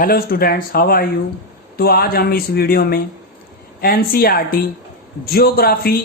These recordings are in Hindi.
Hello students, how are you. तो आज हम इस वीडियो में एनसीईआरटी जियोग्राफी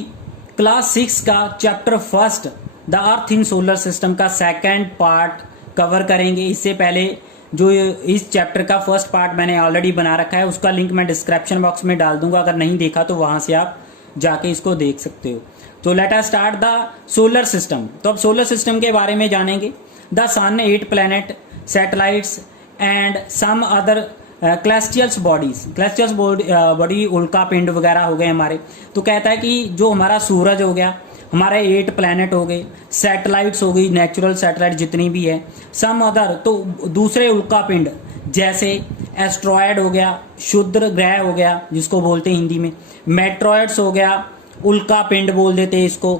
क्लास 6 का chapter first the earth in solar system का सेकंड पार्ट कवर करेंगे। इससे पहले जो इस चैप्टर का फर्स्ट पार्ट मैंने ऑलरेडी बना रखा है, उसका लिंक मैं डिस्क्रिप्शन बॉक्स में डाल दूंगा। अगर नहीं देखा तो वहां से आप जाके इसको देख सकते हो। तो let us start the solar system. तो अब सोलर सिस्टम के बारे में जानेंगे। The sun, 8 planet, satellites and some other celestials bodies. Celestials body उल्का पिंड वगैरह हो गए हमारे। तो कहता है कि जो हमारा सूरज हो गया, हमारे 8 प्लैनेट हो गए, सैटेलाइट्स हो गई, नेचुरल सैटेलाइट जितनी भी है, सम अदर तो दूसरे उल्का पिंड जैसे एस्ट्रॉयड हो गया, क्षुद्र ग्रह हो गया जिसको बोलते हैं हिंदी में, मेट्रॉयड्स हो गया, उल्का पिंड बोल देते हैं इसको,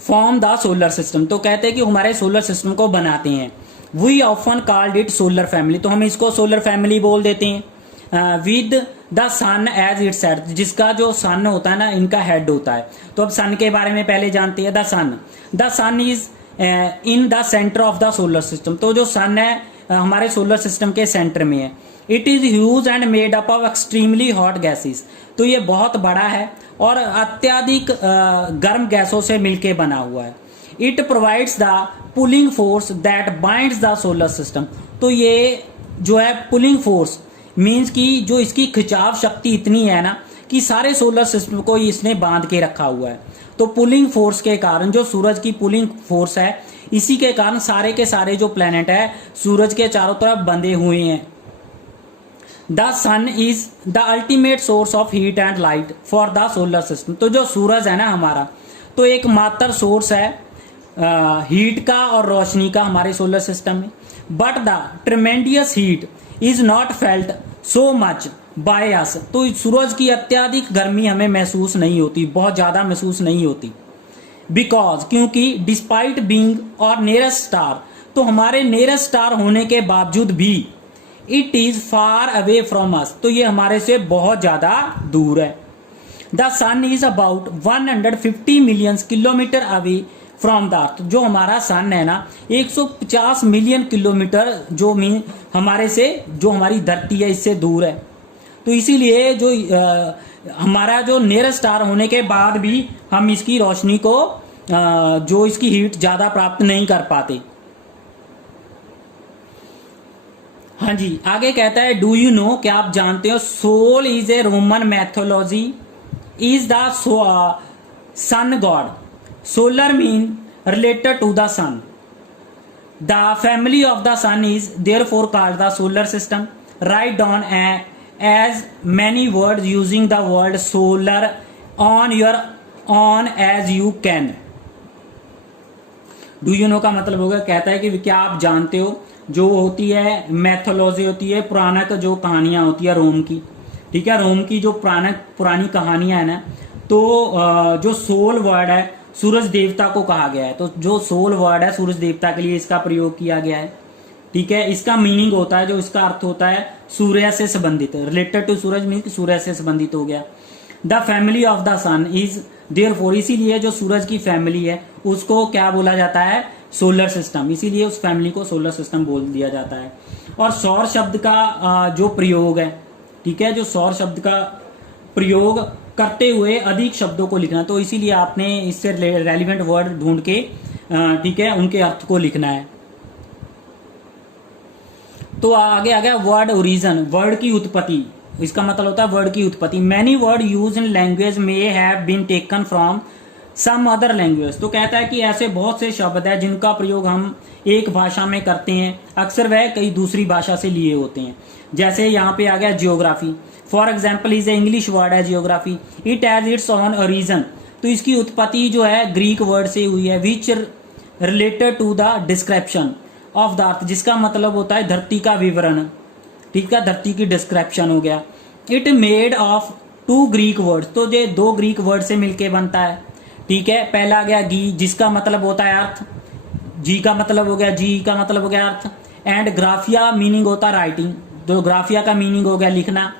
फॉर्म द सोलर सिस्टम। तो कहते हैं कि हमारे सोलर सिस्टम को बनाते हैं। We often called it solar family. तो हम इसको सोलर फैमिली बोल देते हैं। With the sun as its head, जिसका जो सन होता है ना, इनका हेड होता है। तो अब सन के बारे में पहले जानते हैं। The sun is in the centre of the solar system. तो जो सन है हमारे सोलर सिस्टम के सेंटर में है। It is huge and made up of extremely hot gases. तो ये बहुत बड़ा है और अत्यधिक गर्म गैसों से मिलके बना हुआ है। It provides the pulling force that binds the solar system. तो ये जो है पुलिंग फोर्स मीन्स कि जो इसकी खिंचाव शक्ति इतनी है ना कि सारे सोलर सिस्टम को इसने बांध के रखा हुआ है। तो पुलिंग फोर्स के कारण, जो सूरज की पुलिंग फोर्स है, इसी के कारण सारे के सारे जो प्लेनेट है सूरज के चारों तरफ बंधे हुए हैं। The sun is the ultimate source of heat and light for the solar system. तो जो सूरज है ना हमारा, तो एकमात्र सोर्स है हीट का और रोशनी का हमारे सोलर सिस्टम में। But the tremendous heat is not felt so much by us. तो सूरज की अत्यधिक गर्मी हमें महसूस नहीं होती, बहुत ज्यादा महसूस नहीं होती। बिकॉज, क्योंकि despite being our nearest star, तो हमारे नियरेस्ट स्टार होने के बावजूद भी it is far away from us. तो ये हमारे से बहुत ज्यादा दूर है। The sun is about 150 million kilometre away from the earth. जो हमारा सन है ना, 150 मिलियन किलोमीटर जो हमारे से, जो हमारी धरती है, इससे दूर है। तो इसीलिए जो हमारा जो नियरेस्ट स्टार होने के बाद भी हम इसकी रोशनी को, जो इसकी हीट ज्यादा प्राप्त नहीं कर पाते। हाँ जी, आगे कहता है डू यू नो, क्या आप जानते हो, sol is a Roman mythology is the sun god. Solar mean related to the sun. The family of the sun is therefore called the solar system. Right down as many word using the word solar on your own as you can. Do you know का मतलब होगा, कहता है कि क्या आप जानते हो, जो होती है मैथोलॉजी होती है, पुराणक जो कहानियां होती है रोम की, ठीक है, रोम की जो पुरानी कहानियां है ना, तो जो सोल वर्ड है सूरज देवता को कहा गया है। तो जो सोल वर्ड है सूरज देवता के लिए इसका प्रयोग किया गया है, ठीक है। इसका मीनिंग होता है, जो इसका अर्थ होता है सूर्य से संबंधित, रिलेटेड टू सूरज मीन सूर्य से संबंधित हो गया। The family of the sun is therefore, इसीलिए जो सूरज की फैमिली है उसको क्या बोला जाता है, सोलर सिस्टम। इसीलिए उस फैमिली को सोलर सिस्टम बोल दिया जाता है। और सौर शब्द का जो प्रयोग है, ठीक है, जो सौर शब्द का प्रयोग करते हुए अधिक शब्दों को लिखना, तो इसीलिए आपने इससे रेलिवेंट वर्ड ढूंढ के, ठीक है, उनके अर्थ को लिखना है। तो आगे आ गया वर्ड ओरिजिन, वर्ड की उत्पत्ति। इसका मतलब होता है वर्ड की उत्पत्ति। Many word use in language may have been taken from some other language. तो कहता है कि ऐसे बहुत से शब्द है जिनका प्रयोग हम एक भाषा में करते हैं, अक्सर वह कई दूसरी भाषा से लिए होते हैं। जैसे यहाँ पे आ गया geography. For example is a English word है geography. It has its own origin. तो इसकी उत्पत्ति जो है ग्रीक वर्ड से हुई है, which related to the description of the earth, जिसका मतलब होता है धरती का विवरण, ठीक है, धरती की डिस्क्रिप्शन हो गया। It made of 2 Greek words. तो ये 2 ग्रीक वर्ड से मिलके बनता है, ठीक है। पहला आ गया गी, जिसका मतलब होता है अर्थ, जी का मतलब हो गया, जी का मतलब हो गया अर्थ, एंड ग्राफिया मीनिंग होता है राइटिंग। तो ग्राफिया का मीनिंग हो गया लिखना।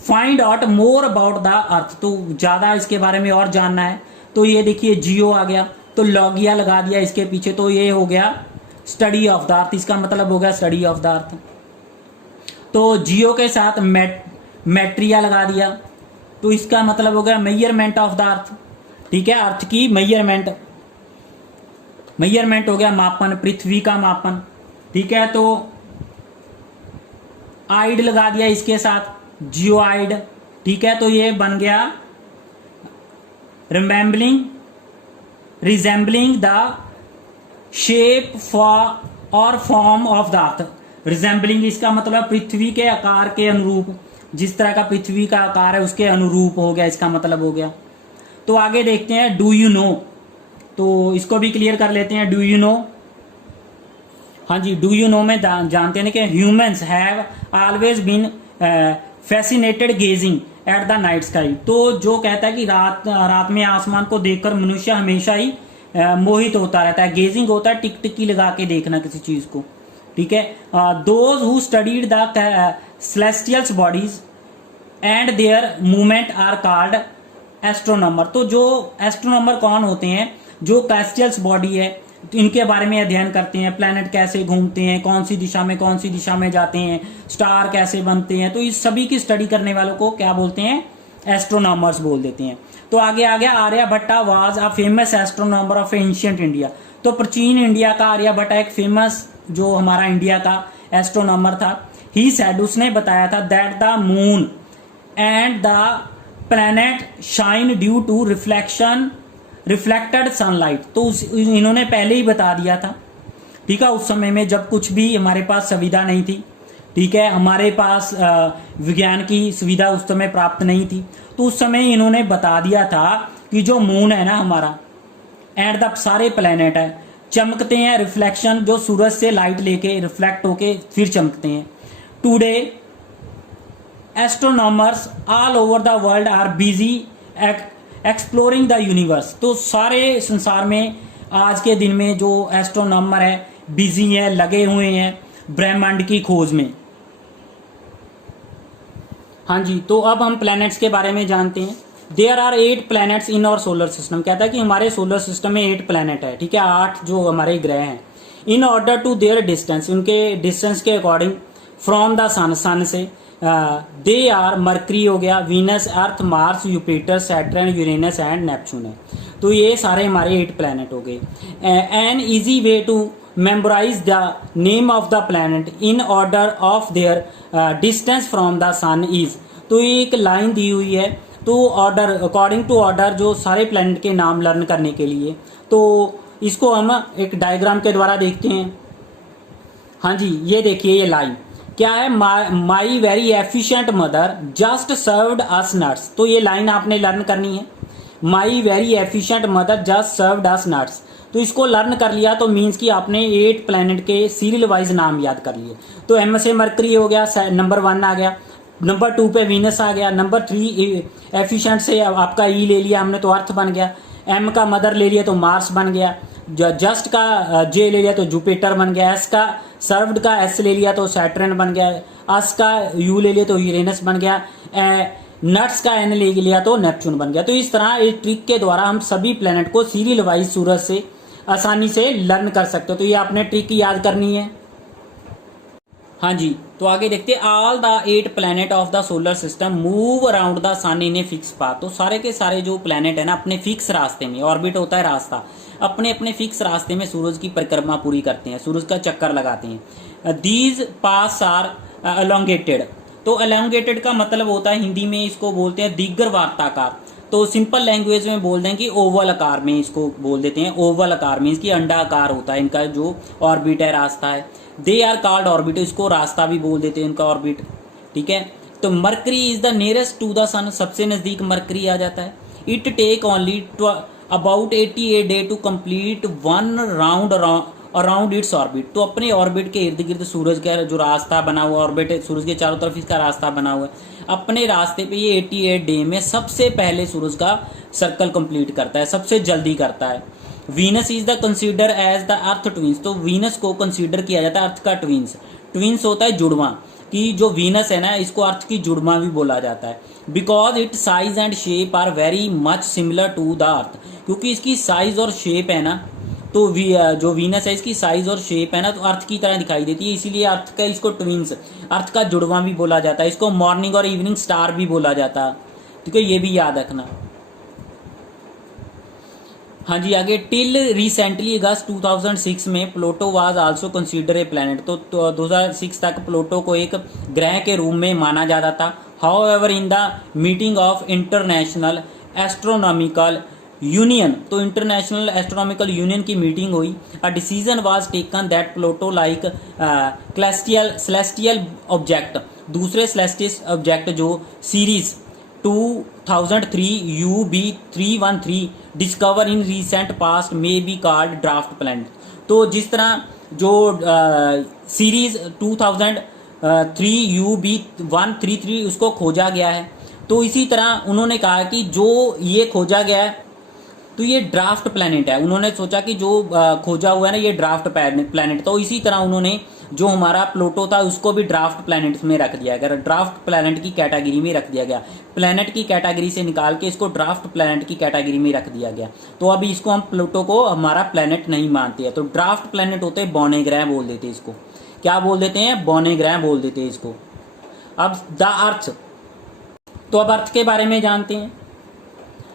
Find out more about the earth. तो ज्यादा इसके बारे में और जानना है तो ये देखिए जियो आ गया, तो लॉगिया लगा दिया इसके पीछे, तो ये हो गया स्टडी ऑफ द अर्थ, इसका मतलब हो गया स्टडी ऑफ द अर्थ। तो जियो के साथ मैट्रिया लगा दिया, तो इसका मतलब हो गया मेजरमेंट ऑफ द अर्थ। ठीक है, अर्थ की मेजरमेंट हो गया मापन, पृथ्वी का मापन। ठीक है, तो आइड लगा दिया इसके साथ, जियोआइड। ठीक है, तो ये बन गया रिजेंबलिंग द शेप और form of the earth. Resembling इसका मतलब पृथ्वी के आकार के अनुरूप, जिस तरह का पृथ्वी का आकार है उसके अनुरूप हो गया, इसका मतलब हो गया। तो आगे देखते हैं डू यू नो, तो इसको भी क्लियर कर लेते हैं। डू यू नो, हाँ जी, डू यू नो में जानते हैं कि humans have always been fascinated gazing at the night sky. तो जो कहता है कि रात में आसमान को देखकर मनुष्य हमेशा ही मोहित होता रहता है। गेजिंग होता है टिकटिकी लगा के देखना किसी चीज को। ठीक है, those who studied the celestials bodies and their movement are called astronomer. तो जो एस्ट्रोनॉमर कौन होते हैं, जो सेलेस्टियल्स बॉडी है तो इनके बारे में अध्ययन करते हैं, प्लैनेट कैसे घूमते हैं, कौन सी दिशा में जाते हैं, स्टार कैसे बनते हैं, तो इस सभी की स्टडी करने वालों को क्या बोलते हैं, एस्ट्रोनॉमर्स बोल देते हैं। तो आगे आ गया Aryabhatta was a famous astronomer of ancient India. तो प्राचीन इंडिया का आर्यभट्टा एक फेमस जो हमारा इंडिया का एस्ट्रोनॉमर था। ही सेड, उसने बताया था that the moon and the planet shine due to reflected sunlight. तो इन्होंने पहले ही बता दिया था। ठीक है, उस समय में जब कुछ भी हमारे पास सुविधा नहीं थी, ठीक है, हमारे पास विज्ञान की सुविधा उस समय प्राप्त नहीं थी, तो उस समय इन्होंने बता दिया था कि जो मून है ना हमारा एंड द सारे प्लैनेट है चमकते हैं, रिफ्लेक्शन जो सूरज से लाइट लेके रिफ्लेक्ट होके फिर चमकते हैं। Today astronomers all over the world are busy exploring the universe. तो सारे संसार में आज के दिन में जो एस्ट्रोनॉमर है बिजी है, लगे हुए हैं ब्रह्मांड की खोज में। हाँ जी, तो अब हम प्लैनेट्स के बारे में जानते हैं। There are 8 planets in our solar system. कहता है कि हमारे सोलर सिस्टम में 8 प्लैनेट है। ठीक है, 8 जो हमारे ग्रह हैं। In order to their distance, उनके डिस्टेंस के अकॉर्डिंग फ्रॉम द सन से दे आर मरकरी हो गया, Venus, Earth, Mars, Jupiter, Saturn, Uranus and Neptune है। तो ये सारे हमारे 8 प्लैनेट हो गए। An easy way to memorise the name of the planet in order of their distance from the sun is. तो ये एक लाइन दी हुई है, तो ऑर्डर अकॉर्डिंग टू ऑर्डर जो सारे प्लैनेट के नाम लर्न करने के लिए, तो इसको हम एक डायग्राम के द्वारा देखते हैं। हाँ जी, ये देखिए, ये लाइन क्या है, my very efficient mother just served us nuts. तो ये लाइन आपने लर्न करनी है, my very efficient mother just served us nuts. तो इसको लर्न कर लिया तो मीन्स कि आपने 8 प्लैनेट के सीरियल वाइज नाम याद कर लिए। तो एम से मरकरी हो गया, नंबर 1 आ गया, नंबर 2 पे वीनस आ गया, नंबर 3 एफिशिएंट से आपका ई ले लिया हमने तो अर्थ बन गया, एम का मदर ले लिया तो मार्स बन गया, जस्ट का जे ले लिया तो जुपिटर बन गया, एस का सर्व्ड का एस ले लिया तो सैटर्न बन गया, अस का यू ले लिया तो यूरेनस बन गया, नट्स का एन ले लिया तो नेपच्यून बन गया। तो इस तरह इस ट्रिक के द्वारा हम सभी प्लेनेट को सीरियल वाइज सूरज से आसानी से लर्न कर सकते हो। तो ये आपने ट्रिक याद करनी है। हाँ जी, तो आगे देखते हैं। All the 8 planet of the solar system move around the sun in a fix path. तो सारे के सारे जो प्लैनेट है ना अपने फिक्स रास्ते में, ऑर्बिट होता है रास्ता, अपने अपने फिक्स रास्ते में सूरज की परिक्रमा पूरी करते हैं, सूरज का चक्कर लगाते हैं। These paths are elongated. तो एलोंगेटेड का मतलब होता है, हिंदी में इसको बोलते हैं दीर्घवार्ताकार। तो सिंपल लैंग्वेज में बोल दें कि ओवल आकार में इसको बोल देते हैं। ओवल आकार में इसकी अंडा आकार होता है इनका जो ऑर्बिट है, रास्ता है। दे आर कॉल्ड ऑर्बिट, इसको रास्ता भी बोल देते हैं इनका ऑर्बिट। ठीक है, तो Mercury is the nearest to the sun, सबसे नजदीक मरकरी आ जाता है। It take only about 88 day to complete 1 round around its orbit. तो अपने ऑर्बिट के इर्द गिर्द सूरज का जो रास्ता बना हुआ, ऑर्बिट सूरज के चारों तरफ इसका रास्ता बना हुआ है, अपने रास्ते पे ये 88 डे में सबसे पहले सूरज का सर्कल कंप्लीट करता है, सबसे जल्दी करता है। Venus is the consider as the earth twins. तो वीनस को कंसीडर किया जाता है अर्थ का ट्विंस। ट्विंस होता है जुड़वा, कि जो वीनस है ना इसको अर्थ की जुड़वा भी बोला जाता है। Because it size and shape are very much similar to the earth, क्योंकि इसकी साइज और शेप है ना तो तो जो वीनस है इसकी साइज और शेप है ना तो अर्थ की तरह दिखाई देती है, इसीलिए अर्थ का इसको ट्विंस, अर्थ का जुड़वा भी बोला जाता है, इसको मॉर्निंग और इवनिंग स्टार भी बोला जाता है, ठीक है, ये भी याद रखना। हाँ जी, आगे टिल रिसेंटली अगस्त 2006 में Pluto was also consider a planet, तो 2006 तक प्लूटो को एक ग्रह के रूप में माना जाता था। However in the meeting of international astronomical union, तो इंटरनेशनल एस्ट्रोनॉमिकल यूनियन की मीटिंग हुई, a decision was taken that Pluto like celestial object, दूसरे सेलेस्टियल ऑब्जेक्ट जो series 2003 UB313 discover in recent past may be called draft planet, तो जिस तरह जो सीरीज 2003 UB133 उसको खोजा गया है, तो इसी तरह उन्होंने कहा कि जो ये खोजा गया है तो ये ड्राफ्ट प्लैनेट है, उन्होंने सोचा कि जो खोजा हुआ है ना ये ड्राफ्ट प्लैनेट, तो इसी तरह उन्होंने जो हमारा प्लूटो था उसको भी ड्राफ्ट प्लैनेट में रख दिया गया, ड्राफ्ट प्लैनेट की कैटेगरी में रख दिया गया, प्लैनेट की कैटेगरी से निकाल के इसको ड्राफ्ट प्लैनेट की कैटेगरी में रख दिया गया। तो अभी इसको हम प्लूटो को हमारा प्लैनेट नहीं मानते हैं, तो ड्राफ्ट प्लैनेट होते हैं, बौने ग्रह बोल देते हैं इसको, क्या बोल देते हैं, बौने ग्रह बोल देते हैं इसको। अब द अर्थ, तो अब अर्थ के बारे में जानते हैं।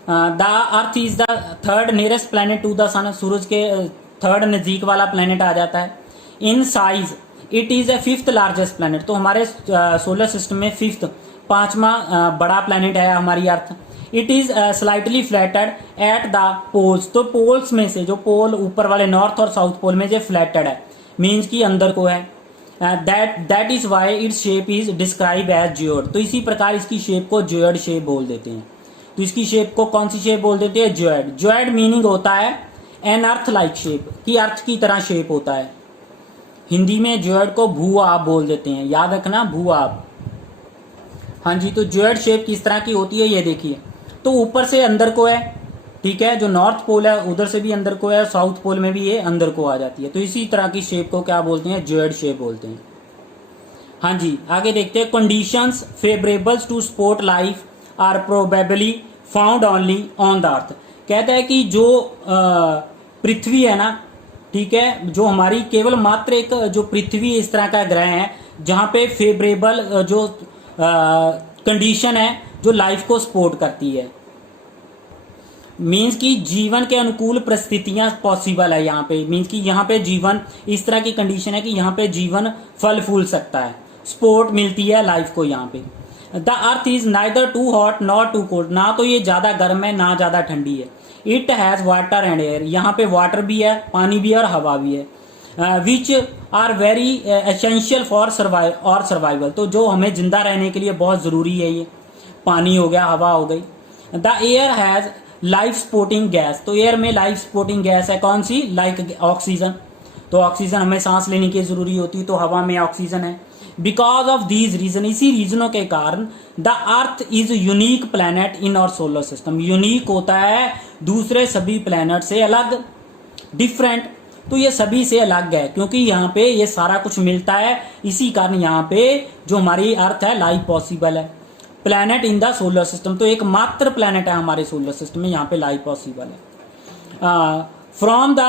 The earth is the third nearest planet to the sun, सूरज के थर्ड नजदीक वाला प्लैनेट आ जाता है। In size it is a fifth largest planet, तो हमारे सोलर सिस्टम में फिफ्थ, पांचवा बड़ा प्लैनेट है हमारी Earth. It is slightly flatted at the poles, तो पोल्स में से जो पोल ऊपर वाले नॉर्थ और साउथ पोल में जो फ्लैटेड है मीन्स की अंदर को है, that is why its shape is describe as geoid, तो इसी प्रकार इसकी शेप को जियोड शेप बोल देते हैं। तो इसकी शेप को कौन सी शेप बोल देते हैं, जियोड। जियोड मीनिंग होता है एन अर्थ लाइक शेप, कि अर्थ की तरह शेप होता है। हिंदी में जियोड को भू आप बोल देते हैं, याद रखना, भू आप। हाँ जी, तो जियोड शेप किस तरह की होती है ये देखिए, तो ऊपर से अंदर को है, ठीक है, जो नॉर्थ पोल है उधर से भी अंदर को है, साउथ पोल में भी ये अंदर को आ जाती है, तो इसी तरह की शेप को क्या बोलते हैं, जियोड शेप बोलते हैं। हाँ जी, आगे देखते हैं। Conditions favourables to sport life are probably found only on the Earth, कहता है कि जो पृथ्वी है ना, ठीक है, जो हमारी केवल मात्र एक जो पृथ्वी इस तरह का ग्रह है जहां पे फेवरेबल जो कंडीशन है जो लाइफ को सपोर्ट करती है, मीन्स कि जीवन के अनुकूल परिस्थितियां पॉसिबल है यहाँ पे, मीन्स कि यहाँ पे जीवन इस तरह की कंडीशन है कि यहाँ पे जीवन फल फूल सकता है, सपोर्ट मिलती है लाइफ को यहाँ पे। The earth is neither too hot not too cold, ना तो ये ज्यादा गर्म है ना ज्यादा ठंडी है। It has water and air, यहाँ पे वाटर भी है, पानी भी है और हवा भी है। Which are very essential for survival, तो जो हमें जिंदा रहने के लिए बहुत जरूरी है, ये पानी हो गया, हवा हो गई। The air has life supporting gas, तो एयर में लाइफ सपोर्टिंग गैस है कौन सी, लाइक ऑक्सीजन, तो ऑक्सीजन हमें सांस लेने की जरूरी होती है, तो हवा में ऑक्सीजन है। बिकॉज ऑफ दीज रीजन, इसी रीजनों के कारण the earth is unique planet in our solar system, unique होता है दूसरे सभी प्लैनेट से अलग, डिफरेंट, तो ये सभी से अलग है क्योंकि यहाँ पे ये सारा कुछ मिलता है, इसी कारण यहाँ पे जो हमारी अर्थ है लाइफ पॉसिबल है। Planet in the solar system, तो एक मात्र प्लैनेट है हमारे सोलर सिस्टम में, यहाँ पे लाइफ पॉसिबल है। फ्रॉम द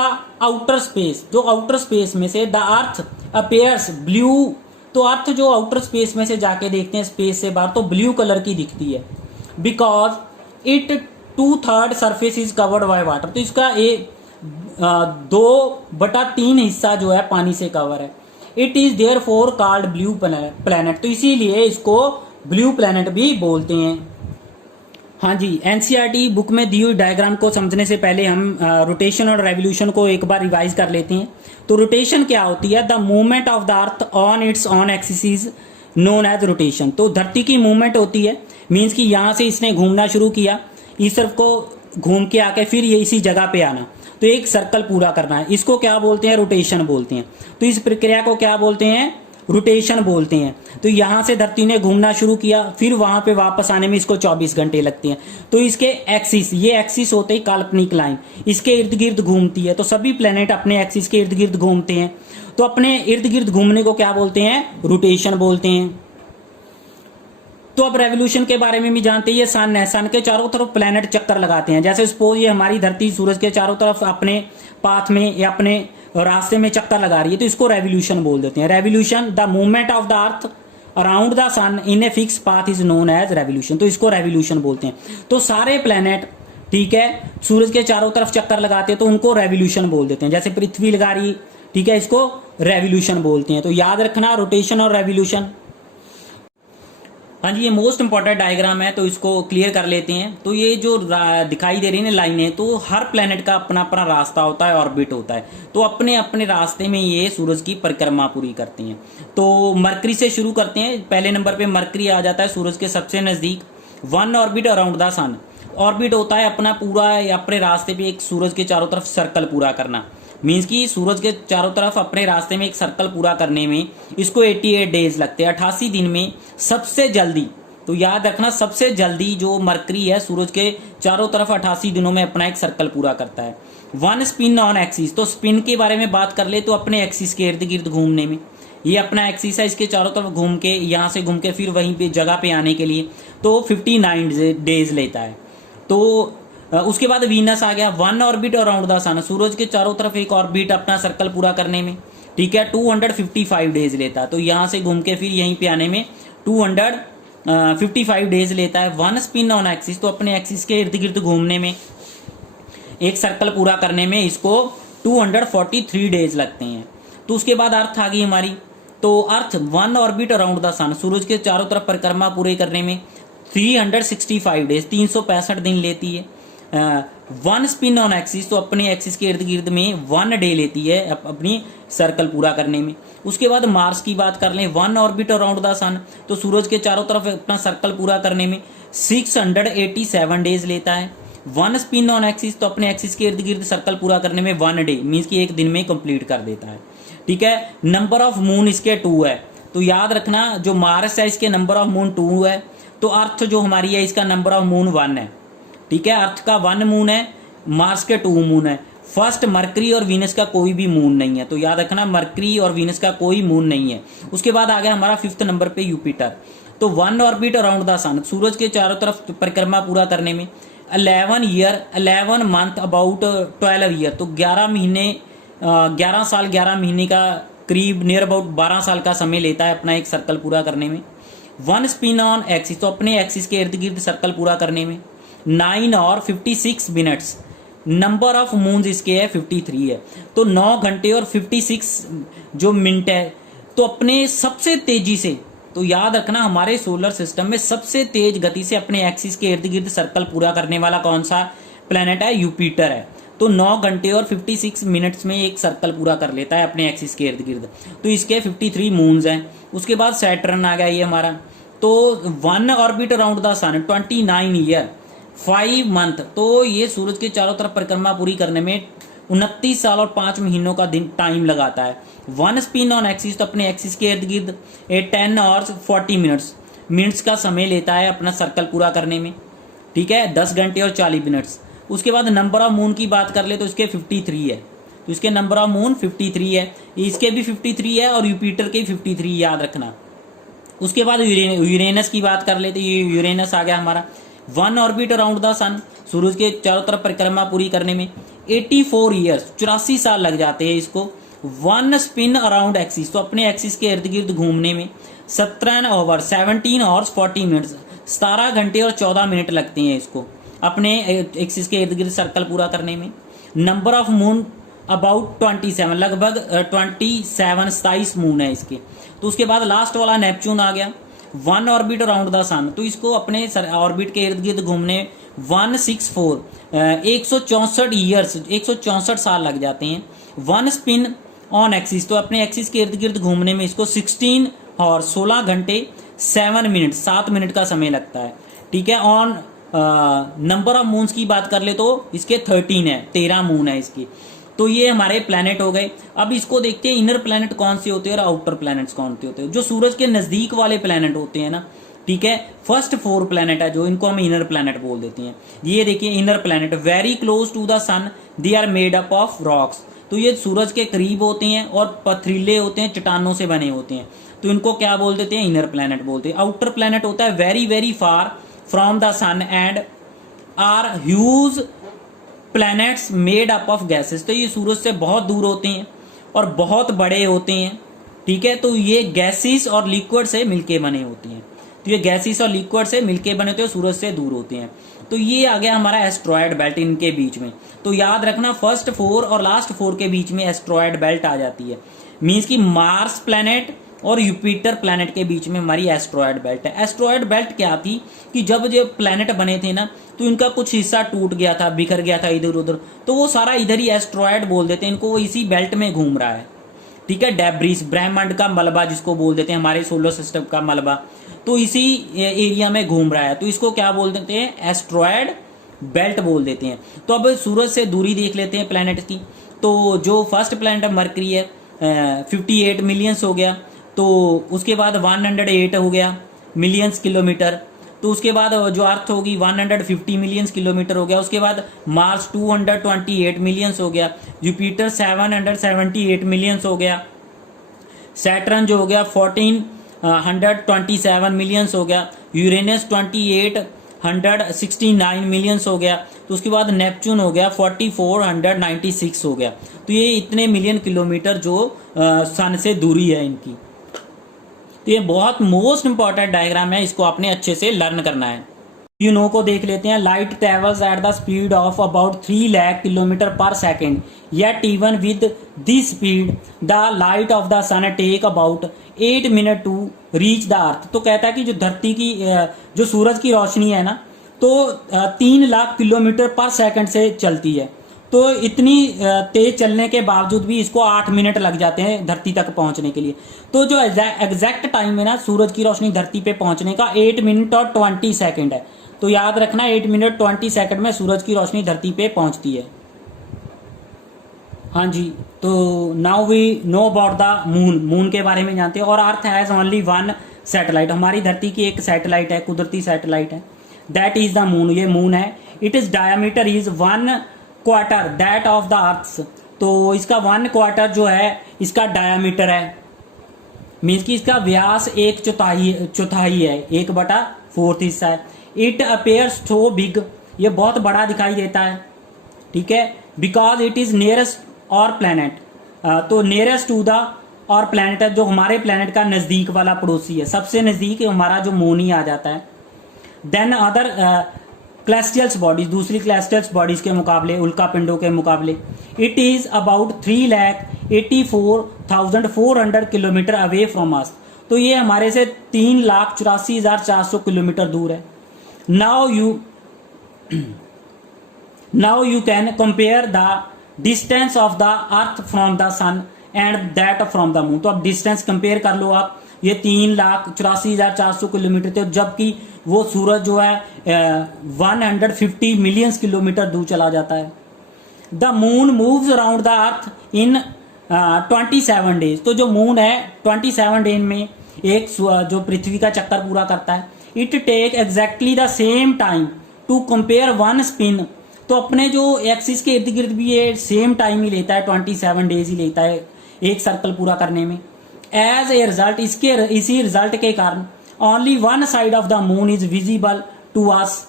आउटर स्पेस, जो आउटर स्पेस में से द अर्थ अपेयर्स ब्लू, तो अर्थ जो आउटर स्पेस में से जाके देखते हैं स्पेस से बाहर तो ब्लू कलर की दिखती है। Because it 2/3 surface is covered by water, तो इसका 2/3 हिस्सा जो है पानी से कवर है। It is therefore called blue planet, तो इसीलिए इसको ब्लू प्लैनेट भी बोलते हैं। हाँ जी, एनसीईआरटी बुक में दी हुई डायग्राम को समझने से पहले हम रोटेशन और रेवोल्यूशन को एक बार रिवाइज कर लेते हैं। तो रोटेशन क्या होती है, the movement of the earth on its on axis is known as rotation, तो धरती की मूवमेंट होती है, मीन्स कि यहाँ से इसने घूमना शुरू किया, इस तरफ को घूम के आके फिर ये इसी जगह पे आना, तो एक सर्कल पूरा करना है, इसको क्या बोलते हैं, रोटेशन बोलते हैं। तो इस प्रक्रिया को क्या बोलते हैं, रोटेशन बोलते हैं। तो यहां से धरती ने घूमना शुरू किया, फिर वहां पे वापस आने में इसको 24 घंटे लगते हैं। तो इसके एक्सिस, ये एक्सिस होते ही काल्पनिक लाइन, इसके इर्द गिर्द घूमती है, तो सभी प्लेनेट अपने एक्सिस के इर्द गिर्द घूमते हैं, तो अपने इर्द गिर्द घूमने को क्या बोलते हैं, रोटेशन बोलते हैं। तो अब रेवोल्यूशन के बारे में भी जानते हैं। ये सन है, सन के चारों तरफ प्लेनेट चक्कर लगाते हैं। जैसे सपोज ये हमारी धरती सूरज के चारों तरफ अपने पाथ में या अपने रास्ते में चक्कर लगा रही है, तो इसको रेवोल्यूशन बोल देते हैं। Revolution, the movement of the earth around the sun in a fix path is known as revolution, तो इसको रेवोल्यूशन बोलते हैं। तो सारे प्लेनेट, ठीक है, सूरज के चारों तरफ चक्कर लगाते हैं तो उनको रेवोल्यूशन बोल देते हैं। जैसे पृथ्वी लगा रही, ठीक है, इसको रेवोल्यूशन बोलते हैं। तो याद रखना रोटेशन और रेवोल्यूशन। हाँ जी, ये मोस्ट इंपॉर्टेंट डायग्राम है, तो इसको क्लियर कर लेते हैं। तो ये जो दिखाई दे रही है ना लाइनें, तो हर प्लेनेट का अपना अपना रास्ता होता है, ऑर्बिट होता है। तो अपने अपने रास्ते में ये सूरज की परिक्रमा पूरी करते हैं। तो मरकरी से शुरू करते हैं। पहले नंबर पे मरकरी आ जाता है सूरज के सबसे नजदीक। One orbit around the sun, orbit होता है अपना पूरा अपने रास्ते पे एक सूरज के चारों तरफ सर्कल पूरा करना। मीन्स कि सूरज के चारों तरफ अपने रास्ते में एक सर्कल पूरा करने में इसको 88 डेज लगते हैं, 88 दिन में सबसे जल्दी। तो याद रखना, सबसे जल्दी जो मरकरी है सूरज के चारों तरफ 88 दिनों में अपना एक सर्कल पूरा करता है। वन स्पिन ऑन एक्सिस, तो स्पिन के बारे में बात कर ले तो अपने एक्सिस के इर्द गिर्द घूमने में, ये अपना एक्सिस है, इसके चारों तरफ घूम के, यहाँ से घूम के फिर वहीं पे जगह पे आने के लिए तो 59 डेज लेता है। तो उसके बाद वीनस आ गया। One orbit around the sun, सूरज के चारों तरफ एक ऑर्बिट अपना सर्कल पूरा करने में, ठीक है, 255 डेज लेता है। तो यहाँ से घूम के फिर यहीं पे आने में 255 डेज लेता है। वन स्पिन ऑन एक्सिस, तो अपने एक्सिस के इर्द गिर्द घूमने में, एक सर्कल पूरा करने में इसको 243 डेज लगते हैं। तो उसके बाद अर्थ आ गई हमारी। तो Earth one orbit around the sun, सूरज के चारों तरफ परिक्रमा पूरे करने में 365 डेज, 365 दिन लेती है। वन स्पिन ऑन एक्सिस, तो अपने एक्सिस के इर्द गिर्द में 1 डे लेती है अपनी सर्कल पूरा करने में। उसके बाद मार्स की बात कर लें। वन ऑर्बिट अराउंड द सन, तो सूरज के चारों तरफ अपना सर्कल पूरा करने में 687 डेज लेता है। वन स्पिन ऑन एक्सिस, तो अपने एक्सिस के इर्द गिर्द सर्कल पूरा करने में 1 डे, मीन्स कि एक दिन में कंप्लीट कर देता है, ठीक है। नंबर ऑफ मून इसके 2 है। तो याद रखना, जो मार्स है इसके नंबर ऑफ मून 2 है, तो अर्थ जो हमारी है इसका नंबर ऑफ मून 1 है, ठीक है। अर्थ का 1 मून है, मार्स के 2 मून है। फर्स्ट मरकरी और वीनस का कोई भी मून नहीं है, तो याद रखना मरकरी और वीनस का कोई मून नहीं है। उसके बाद आ गया हमारा 5th नंबर पे यूपिटर। तो one orbit around the sun, सूरज के चारों तरफ परिक्रमा पूरा करने में 11 मंथ अबाउट 12 ईयर, तो 11 महीने 11 साल 11 महीने का करीब नियर अबाउट 12 साल का समय लेता है अपना एक सर्कल पूरा करने में। वन स्पिन ऑन एक्सिस, तो अपने एक्सिस के इर्द गिर्द सर्कल पूरा करने में 9 और 56 मिनट्स। नंबर ऑफ मून्स इसके है 53 है। तो 9 घंटे और 56 जो मिनट है, तो अपने सबसे तेजी से, तो याद रखना हमारे सोलर सिस्टम में सबसे तेज गति से अपने एक्सिस के इर्द गिर्द सर्कल पूरा करने वाला कौन सा प्लेनेट है? यूपिटर है। तो 9 घंटे और 56 मिनट्स में एक सर्कल पूरा कर लेता है अपने एक्सिस के इर्द गिर्द। तो इसके 53 मून्स हैं। उसके बाद सैटर्न आ गया ये हमारा। तो one orbit around the sun 29 year 5 month, तो ये सूरज के चारों तरफ परिक्रमा पूरी करने में 29 साल और 5 महीनों का दिन टाइम लगाता है। वन स्पिन ऑन एक्सिस, तो अपने एक्सिस के इर्द गिर्द 10 और 40 मिनट्स का समय लेता है अपना सर्कल पूरा करने में, ठीक है, 10 घंटे और 40 मिनट्स। उसके बाद नंबर ऑफ मून की बात कर ले तो इसके 53 है। तो इसके नंबर ऑफ मून 53 है, इसके भी 53 है और यूपिटर के 53, याद रखना। उसके बाद यूरेनस की बात कर ले तो ये यूरेनस आ गया हमारा। One orbit around the sun, सूरज के चारों तरफ परिक्रमा पूरी करने में 84 ईयर्स 84 साल लग जाते हैं इसको। वन स्पिन अराउंड एक्सिस, तो अपने एक्सिस के इर्द गिर्द घूमने में 17 आवर्स 40 मिनट्स 17 घंटे और 14 मिनट लगते हैं इसको अपने एक्सिस के इर्द गिर्द सर्कल पूरा करने में। नंबर ऑफ मून अबाउट 27, लगभग 27 मून है इसके। तो उसके बाद लास्ट वाला नेपच्यून आ गया। वन ऑर्बिट अराउंड द सन, तो इसको अपने ऑर्बिट के इर्द गिर्द घूमने 164 164 ईयर्स 164 साल लग जाते हैं। वन स्पिन ऑन एक्सिस, तो अपने एक्सिस के इर्द गिर्द घूमने में इसको 16 और 16 घंटे 7 मिनट का समय लगता है, ठीक है। ऑन नंबर ऑफ मून्स की बात कर ले तो इसके 13 है, 13 मून है इसकी। तो ये हमारे प्लैनेट हो गए। अब इसको देखते हैं इनर प्लैनेट कौन से होते हैं और आउटर प्लैनेट्स कौन से होते हैं। जो सूरज के नजदीक वाले प्लैनेट होते हैं ना, ठीक है, फर्स्ट 4 प्लैनेट है जो, इनको हम इनर प्लैनेट बोल देते हैं। ये देखिए inner planet very close to the sun, they are made up of rocks. तो ये सूरज के करीब होते हैं और पथरीले होते हैं, चट्टानों से बने होते हैं, तो इनको क्या बोल देते हैं, इनर प्लैनेट बोलते हैं। आउटर प्लैनेट होता है very very far from the sun and are huge planets made up of gases, तो ये सूरज से बहुत दूर होते हैं और बहुत बड़े होते हैं, ठीक है। तो ये गैसेस और लिक्विड से मिलके बने होते हैं, तो ये गैसेस और लिक्विड से मिलके बने होते हैं, सूरज से दूर होते हैं। तो ये आ गया हमारा एस्ट्रॉयड बेल्ट इनके बीच में। तो याद रखना फर्स्ट 4 और लास्ट 4 के बीच में एस्ट्रॉयड बेल्ट आ जाती है, मीन्स कि मार्स प्लैनेट और यूपिटर प्लैनेट के बीच में हमारी एस्ट्रॉयड बेल्ट है। एस्ट्रॉयड बेल्ट क्या थी कि जब जो प्लैनेट बने थे ना, तो इनका कुछ हिस्सा टूट गया था, बिखर गया था इधर उधर, तो वो सारा इधर ही एस्ट्रॉयड बोल देते हैं इनको, वो इसी बेल्ट में घूम रहा है, ठीक है। डेब्रिस, ब्रह्मांड का मलबा जिसको बोल देते हैं, हमारे सोलर सिस्टम का मलबा, तो इसी एरिया में घूम रहा है, तो इसको क्या बोल देते हैं, एस्ट्रॉयड बेल्ट बोल देते हैं। तो अब सूरज से दूरी देख लेते हैं प्लैनेट की। तो जो फर्स्ट प्लैनेट है मरकरी है, 58 मिलियंस हो गया, तो उसके बाद 108 हो गया मिलियंस किलोमीटर, तो उसके बाद जो अर्थ होगी 150 मिलियंस किलोमीटर हो गया, उसके बाद मार्स 228 मिलियंस हो गया, जुपिटर 778 मिलियंस हो गया, सैटर्न जो हो गया 1427 मिलियंस हो गया, यूरेनस 2869 मिलियंस हो गया, तो उसके बाद नेपच्यून हो गया 4496 हो गया। तो ये इतने मिलियन किलोमीटर जो सन से दूरी है इनकी। तो ये बहुत मोस्ट इंपॉर्टेंट डायग्राम है, इसको आपने अच्छे से लर्न करना है। यूनो को देख लेते हैं। Light travels at the speed of about 3 lakh kilometre per second, yet even with this speed the light of the sun take about 8 minute to reach the अर्थ। तो कहता है कि जो धरती की जो सूरज की रोशनी है ना, तो 3 लाख किलोमीटर पर सेकंड से चलती है, तो इतनी तेज चलने के बावजूद भी इसको 8 मिनट लग जाते हैं धरती तक पहुंचने के लिए। तो जो एग्जैक्ट टाइम है ना सूरज की रोशनी धरती पे पहुंचने का 8 मिनट और 20 सेकंड है। तो याद रखना 8 मिनट 20 सेकंड में सूरज की रोशनी धरती पे पहुंचती है। हाँ जी, तो now we know about the moon. Moon के बारे में जानते हैं। और अर्थ हैज ओनली 1 सैटेलाइट, हमारी धरती की एक सैटेलाइट है, कुदरती सैटेलाइट है, दैट इज द मून। ये मून है। It is diameter is 1/4 that of the अर्थ। तो इसका 1/4 जो है इसका डायमीटर है, मीन्स कि इसका व्यास 1/4 है, 1/4 हिस्सा है। इट अपेयर्स सो बिग, ये बहुत बड़ा दिखाई देता है, ठीक है, बिकॉज इट इज नियरेस्ट और प्लैनेट। तो नियरेस्ट टू द और प्लैनेट है, जो हमारे प्लैनेट का नजदीक वाला पड़ोसी है, सबसे नजदीक हमारा जो मून ही आ जाता है। देन अदर क्लेस्टियल्स बॉडीज, दूसरी क्लेस्टियल्स बॉडीज के मुकाबले, उल्का पिंडों के मुकाबले। It is about 3,84,400 kilometre away from us. तो ये हमारे से 3,84,400 किलोमीटर दूर है। Now you can compare the distance of the earth from the sun and that from the moon. तो अब डिस्टेंस कंपेयर कर लो आप, ये 3,84,400 किलोमीटर थे, जबकि वो सूरज जो है 150 मिलियन किलोमीटर दूर चला जाता है। The moon moves around the earth in 27 days. तो जो मून है 27 डेज में एक जो पृथ्वी का चक्कर पूरा करता है। It take exactly the same time to compare 1 spin. तो अपने जो एक्सिस के इर्द गिर्द भी ये सेम टाइम ही लेता है, 27 डेज ही लेता है एक सर्कल पूरा करने में। एज ए रिजल्ट, इसी रिजल्ट के कारण only 1 side of the moon is visible to us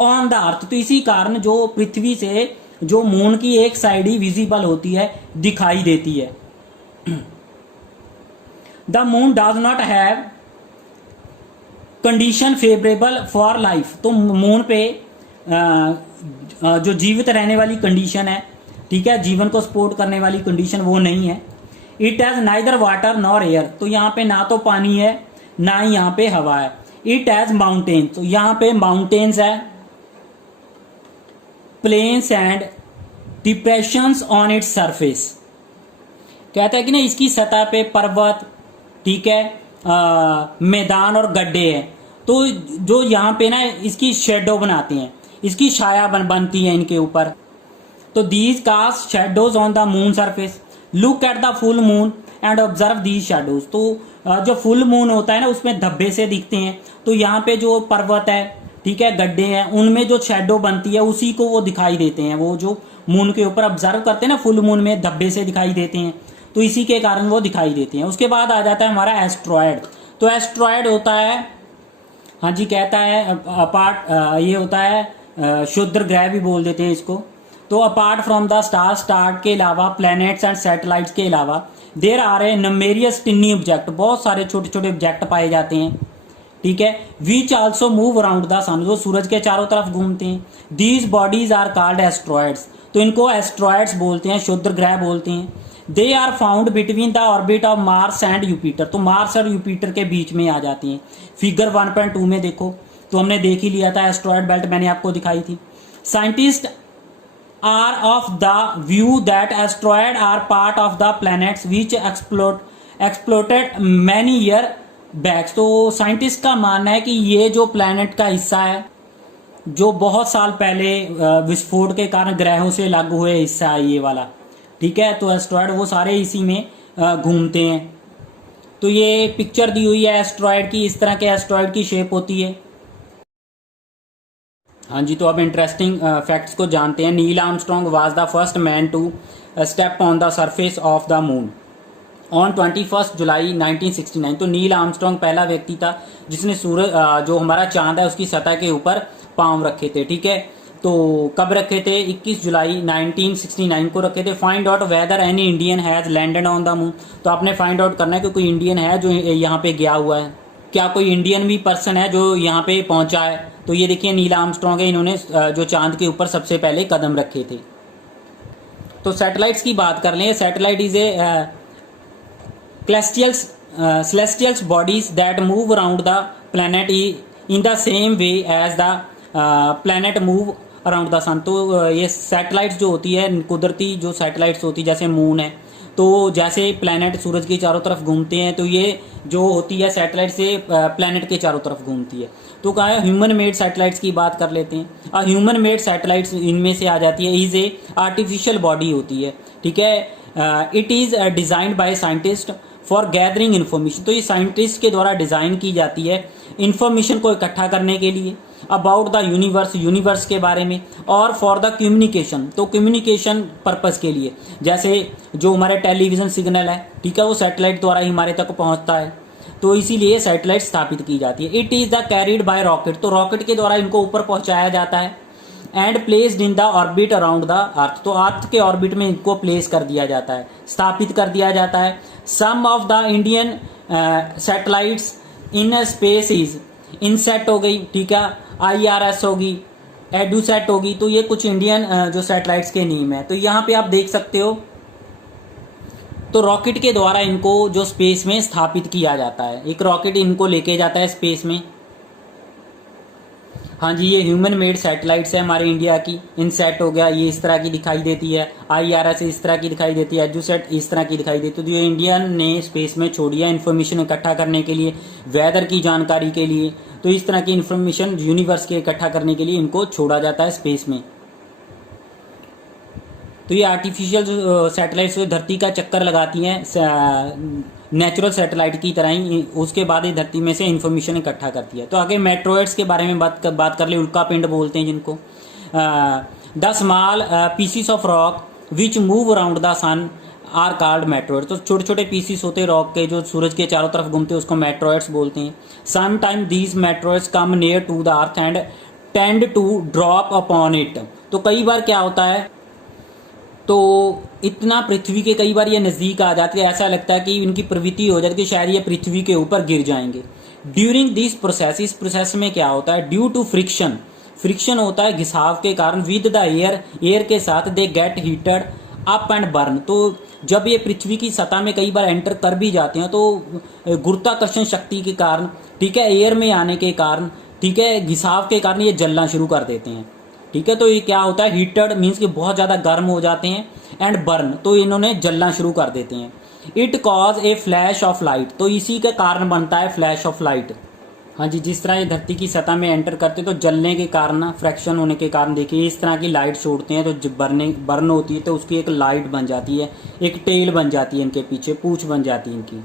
on the अर्थ। तो इसी कारण जो पृथ्वी से जो मून की एक साइड ही विजिबल होती है, दिखाई देती है। The moon does not have condition favourable for life. तो मून पे जो जीवित रहने वाली कंडीशन है, ठीक है, जीवन को सपोर्ट करने वाली कंडीशन वो नहीं है। It has neither water nor air. तो यहाँ पे ना तो पानी है ना ही यहाँ पे हवा है। It has mountains. तो यहाँ पे माउंटेन्स है, plains and depressions on its surface. कहता है कि ना इसकी सतह पे पर्वत, ठीक है, मैदान और गड्ढे हैं। तो जो यहाँ पे ना इसकी शेडो बनाते हैं, इसकी छाया बनती है इनके ऊपर। तो these cast shadows on the moon surface. Look at the full moon and observe these shadows. तो जो फुल मून होता है ना उसमें धब्बे से दिखते हैं। तो यहाँ पे जो पर्वत है, ठीक है, गड्ढे हैं, उनमें जो शेडो बनती है उसी को वो दिखाई देते हैं। वो जो मून के ऊपर ऑब्जर्व करते हैं ना, फुल मून में धब्बे से दिखाई देते हैं, तो इसी के कारण वो दिखाई देते हैं। उसके बाद आ जाता है हमारा एस्ट्रॉयड। तो एस्ट्रॉयड होता है, हाँ जी, कहता है अपार्ट, ये होता है क्षुद्र ग्रह भी बोल देते हैं इसको। तो अपार्ट फ्रॉम द स्टार के अलावा, प्लैनेट्स एंड सैटेलाइट्स के अलावा, there are a numerous tiny object, बहुत सारे छोटे छोटे ऑब्जेक्ट पाए जाते हैं, ठीक है। Which also move around the sun, जो सूरज के चारों तरफ घूमते हैं। These bodies are called asteroids, तो इनको एस्ट्रॉयड्स बोलते हैं, क्षुद्र ग्रह बोलते हैं। They are found between the orbit of Mars and Jupiter, तो मार्स और यूपिटर के बीच में आ जाती हैं। फिगर 1.2 में देखो, तो हमने देख ही लिया था, एस्ट्रॉयड बेल्ट मैंने आपको दिखाई थी। Scientist are of the view that asteroid are part of the planets which exploded many year backs, तो साइंटिस्ट का मानना है कि ये जो प्लैनेट का हिस्सा है, जो बहुत साल पहले विस्फोट के कारण ग्रहों से अलग हुए हिस्सा है ये वाला, ठीक है। तो एस्ट्रॉयड वो सारे इसी में घूमते हैं। तो ये पिक्चर दी हुई है एस्ट्रॉयड की, इस तरह के एस्ट्रॉयड की शेप होती है। हाँ जी, तो अब इंटरेस्टिंग फैक्ट्स को जानते हैं। Neil Armstrong was the first man to step on the surface of the moon on 21 July 1969। तो नील आर्मस्ट्रॉन्ग पहला व्यक्ति था जिसने सूरज, जो हमारा चांद है, उसकी सतह के ऊपर पांव रखे थे, ठीक है। तो कब रखे थे? 21 जुलाई 1969 को रखे थे। Find out whether any Indian has landed on the moon, तो आपने फाइंड आउट करना है कि कोई इंडियन है जो यहाँ पे गया हुआ है, क्या कोई इंडियन भी पर्सन है जो यहाँ पे पहुंचा है। तो ये देखिए नील आर्मस्ट्रॉन्ग है, इन्होंने जो चांद के ऊपर सबसे पहले कदम रखे थे। तो सैटेलाइट्स की बात कर लें। Satellite is a celestial bodies that move around the planet in the same way as the planet move around the sun। तो ये सैटेलाइट्स जो होती है, कुदरती जो सैटेलाइट्स होती है, जैसे मून है, तो जैसे प्लैनेट सूरज के चारों तरफ घूमते हैं, तो ये जो होती है सैटेलाइट से प्लैनेट के चारों तरफ घूमती है। तो कहा है ह्यूमन मेड सैटेलाइट्स की बात कर लेते हैं। ह्यूमन मेड सैटेलाइट्स इनमें से आ जाती है। इज ए आर्टिफिशियल बॉडी होती है, ठीक है। It is designed by scientist for gathering information, तो ये साइंटिस्ट के द्वारा डिजाइन की जाती है इन्फॉर्मेशन को इकट्ठा करने के लिए, अबाउट द यूनिवर्स के बारे में, और फॉर द कम्युनिकेशन, तो कम्युनिकेशन पर्पस के लिए, जैसे जो हमारे टेलीविजन सिग्नल है, ठीक है, वो सैटेलाइट द्वारा ही हमारे तक पहुंचता है, तो इसीलिए सैटेलाइट स्थापित की जाती है। It is the carried by rocket, तो रॉकेट के द्वारा इनको ऊपर पहुंचाया जाता है। And placed in the orbit around the earth, तो अर्थ के ऑर्बिट में इनको प्लेस कर दिया जाता है, स्थापित कर दिया जाता है। Some of the Indian satellites in space is INSAT हो गई, ठीक है, IRS होगी, एडूसेट होगी, तो ये कुछ इंडियन जो सैटेलाइट्स के नेम है। तो यहाँ पे आप देख सकते हो, तो रॉकेट के द्वारा इनको जो स्पेस में स्थापित किया जाता है, एक रॉकेट इनको लेके जाता है स्पेस में। हाँ जी, ये ह्यूमन मेड सैटेलाइट्स है हमारे इंडिया की। इनसेट हो गया, ये इस तरह की दिखाई देती है। IRS इस तरह की दिखाई देती है। एडूसेट इस तरह की दिखाई देती है। तो ये इंडियन ने स्पेस में छोड़ी है इन्फॉर्मेशन इकट्ठा करने के लिए, वेदर की जानकारी के लिए। तो इस तरह की इन्फॉर्मेशन यूनिवर्स के इकट्ठा करने के लिए इनको छोड़ा जाता है स्पेस में। तो ये आर्टिफिशियल सैटेलाइट्स धरती का चक्कर लगाती हैं नेचुरल सैटेलाइट की तरह ही, उसके बाद ही धरती में से इन्फॉर्मेशन इकट्ठा करती है। तो आगे मेट्रोइड्स के बारे में बात कर ले, उल्का पिंड बोलते हैं जिनको। The small pieces of rock which move around the sun are called meteoroids, तो छोटे छोटे पीसीस होते हैं रॉक के जो सूरज के चारों तरफ घूमते हैं, उसको मेट्रोइड्स बोलते हैं। Some time these meteoroids come near to the Earth and tend to drop upon it, तो कई बार क्या होता है, तो इतना पृथ्वी के कई बार ये नज़दीक आ जाती है, ऐसा लगता है कि इनकी प्रवृत्ति हो जाती है कि शायद ये पृथ्वी के ऊपर गिर जाएंगे। ड्यूरिंग दिस प्रोसेस, इस प्रोसेस में क्या होता है, ड्यू टू फ्रिक्शन होता है घिसाव के कारण, विद द एयर के साथ, they get heated up and burn, तो जब ये पृथ्वी की सतह में कई बार एंटर कर भी जाते हैं, तो गुरुत्वाकर्षण शक्ति के कारण, ठीक है, एयर में आने के कारण, ठीक है, घिसाव के कारण ये जलना शुरू कर देते हैं, ठीक है। तो ये क्या होता है, हीटेड मीन्स कि बहुत ज़्यादा गर्म हो जाते हैं, एंड बर्न, तो इन्होंने जलना शुरू कर देते हैं। It cause A flash of light, तो इसी के कारण बनता है फ्लैश ऑफ लाइट। हाँ जी, जिस तरह ये धरती की सतह में एंटर करते हैं तो जलने के कारण, फ्रैक्शन होने के कारण, देखिए इस तरह की लाइट छोड़ते हैं, तो बर्न होती है, तो उसकी एक लाइट बन जाती है, एक टेल बन जाती है इनके पीछे, पूंछ बन जाती है इनकी।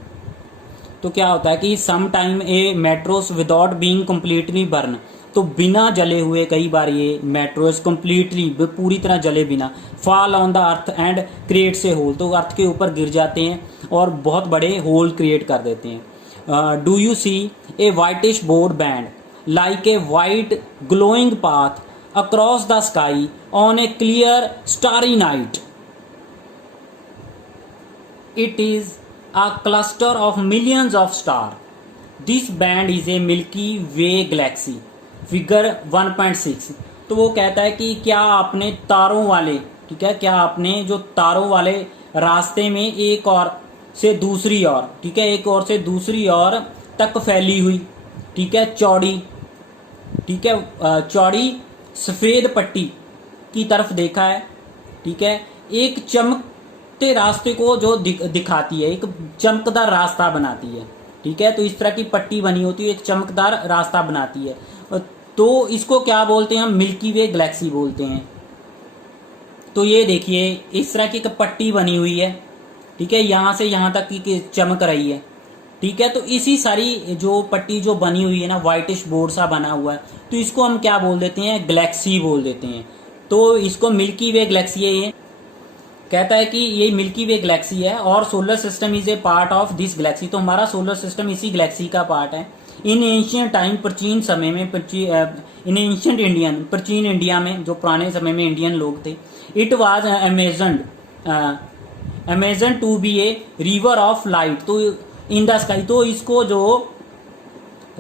तो क्या होता है कि some time a meteors without being completely burn, तो बिना जले हुए कई बार ये मेट्रोस कंप्लीटली पूरी तरह जले बिना fall on the Earth and create से होल, तो अर्थ के ऊपर गिर जाते हैं और बहुत बड़े होल क्रिएट कर देते हैं। Do you see a whitish broad band like a white glowing path across the sky on a clear starry night? It is a cluster of millions of stars. This band is a Milky Way galaxy. Figure 1.6. तो वो कहता है कि क्या आपने तारों वाले, ठीक है, क्या आपने जो तारों वाले रास्ते में एक और से दूसरी ओर, ठीक है, एक और से दूसरी ओर तक फैली हुई, ठीक है, चौड़ी, ठीक है, चौड़ी सफेद पट्टी की तरफ देखा है, ठीक है, एक चमकते रास्ते को जो दिखाती है, एक चमकदार रास्ता बनाती है, ठीक है, तो इस तरह की पट्टी बनी होती है, एक चमकदार रास्ता बनाती है, तो इसको क्या बोलते हैं हम? मिल्की वे गैलेक्सी बोलते हैं। तो ये देखिए इस तरह की एक पट्टी बनी हुई है, ठीक है, यहाँ से यहाँ तक की चमक रही है, ठीक है, तो इसी सारी जो पट्टी जो बनी हुई है ना, व्हाइटिश बोर्ड सा बना हुआ है, तो इसको हम क्या बोल देते हैं? गैलेक्सी बोल देते हैं। तो इसको मिल्की वे गैलेक्सी है। ये कहता है कि ये मिल्की वे गैलेक्सी है और solar system is a part of this galaxy, तो हमारा सोलर सिस्टम इसी गैलेक्सी का पार्ट है। इन एंशियंट टाइम, प्राचीन समय में, इन एंशियंट इंडियन, प्राचीन इंडिया में, जो पुराने समय में इंडियन लोग थे, it was amazon to be a river of light, तो इन द स्काई, तो इसको जो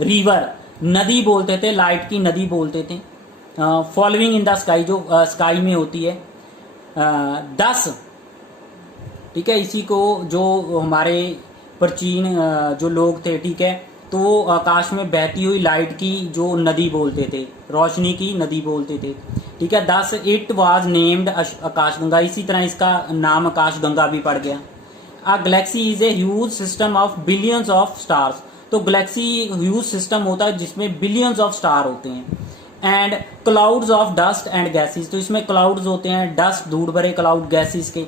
रिवर, नदी बोलते थे, लाइट की नदी बोलते थे, फॉलोइंग इन द स्काई, जो स्काई में होती है, 10, ठीक है, इसी को जो हमारे प्राचीन जो लोग थे, ठीक है, तो वो आकाश में बहती हुई लाइट की जो नदी बोलते थे, रोशनी की नदी बोलते थे, ठीक है। 10 इट वाज नेम्ड आकाशगंगा, इसी तरह इसका नाम आकाशगंगा भी पड़ गया। A galaxy is a huge system of billions of stars, तो गैलेक्सी ह्यूज सिस्टम होता है जिसमें बिलियंस ऑफ स्टार होते हैं। And clouds of dust and gases, तो इसमें क्लाउड्स होते हैं, डस्ट, धूड़ भरे क्लाउड गैसेस के।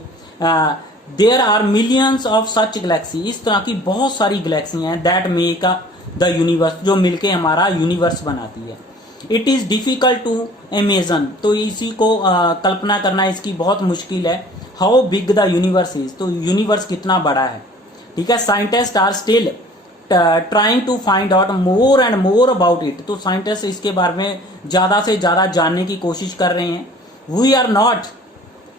There are millions of such galaxy, इस तरह की बहुत सारी गैलेक्सी हैं, दैट मेक द यूनिवर्स, जो मिलके हमारा यूनिवर्स बनाती है। It is difficult to imagine, तो इसी को कल्पना करना इसकी बहुत मुश्किल है। How big the universe is, तो यूनिवर्स कितना बड़ा है, ठीक है। Scientist are still trying to find out more and more about it, तो साइंटिस्ट इसके बारे में ज्यादा से ज्यादा जानने की कोशिश कर रहे हैं। We are not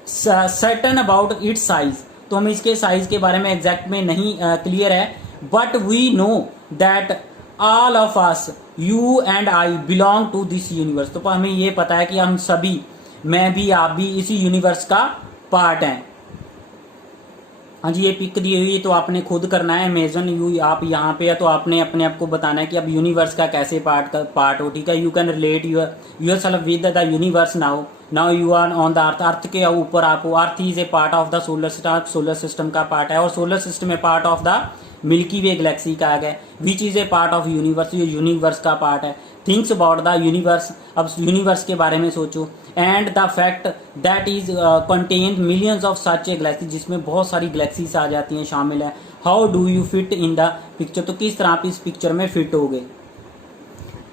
certain about its size, तो हम इसके साइज के बारे में एग्जैक्ट में नहीं क्लियर है। But we know that all of us, you and I, belong to this universe, तो हमें ये पता है कि हम सभी, मैं भी, आप भी, इसी यूनिवर्स का पार्ट हैं। हाँ जी, ये पिक दी हुई, तो आपने खुद करना है। इमेजिन यू, आप यहाँ पे है, तो आपने अपने आप को बताना है कि अब यूनिवर्स का कैसे पार्ट हो, ठीक है। You can relate yourself with the universe now you are on the Earth, Earth के ऊपर आप हो। Earth is a part of the solar system का पार्ट है, और solar system a part of the Milky Way galaxy का आ गया, which is a part of universe, ये यूनिवर्स का पार्ट है। थिंक्स अबाउट द यूनिवर्स, अब यूनिवर्स के बारे में सोचो। And the fact that is contain millions of such A Galaxy, जिसमें बहुत सारी गैलेक्सीज आ जाती हैं, शामिल है। How do you fit in the picture, तो किस तरह आप इस पिक्चर में फिट हो गए।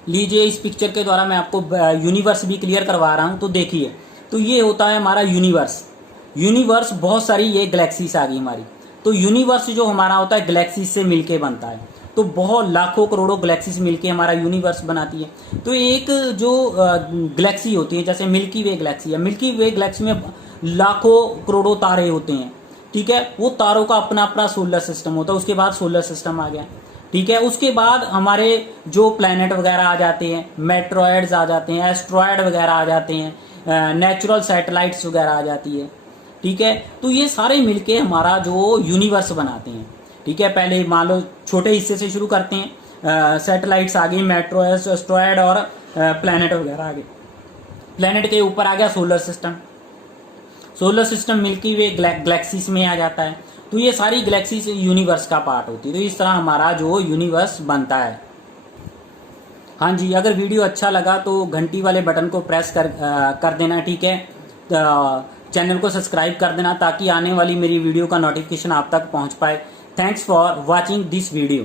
लीजिए, इस पिक्चर के द्वारा मैं आपको यूनिवर्स भी क्लियर करवा रहा हूं। तो देखिए, तो ये होता है हमारा यूनिवर्स, बहुत सारी ये गैलेक्सीज आ गई हमारी। तो यूनिवर्स जो हमारा होता है गैलेक्सीज से मिलके बनता है, तो बहुत लाखों करोड़ों गैलेक्सीज मिलके हमारा यूनिवर्स बनाती है। तो एक जो गैलेक्सी होती है, जैसे मिल्की वे गैलेक्सी है, मिल्की वे गैलेक्सी में लाखों करोड़ों तारे होते हैं, ठीक है। वो तारों का अपना अपना सोलर सिस्टम होता है, उसके बाद सोलर सिस्टम आ गया, ठीक है। उसके बाद हमारे जो प्लैनेट वगैरह आ जाते हैं, मेट्रॉइड्स आ जाते हैं, एस्ट्रॉयड वगैरह आ जाते हैं, नेचुरल सैटेलाइट्स वगैरह आ जाती है, ठीक है। तो ये सारे मिलके हमारा जो यूनिवर्स बनाते हैं, ठीक है। पहले मान लो छोटे हिस्से से शुरू करते हैं, सैटेलाइट्स आ गई, मेट्रॉइड्स, एस्ट्रॉयड और प्लैनेट वगैरह आ गए। प्लैनेट के ऊपर आ गया सोलर सिस्टम मिल्की वे गैलेक्सीज में आ जाता है। तो ये सारी गैलेक्सीज यूनिवर्स का पार्ट होती है। तो इस तरह हमारा जो यूनिवर्स बनता है। हाँ जी, अगर वीडियो अच्छा लगा तो घंटी वाले बटन को प्रेस कर देना, ठीक है। चैनल को सब्सक्राइब कर देना ताकि आने वाली मेरी वीडियो का नोटिफिकेशन आप तक पहुंच पाए। Thanks for watching this video.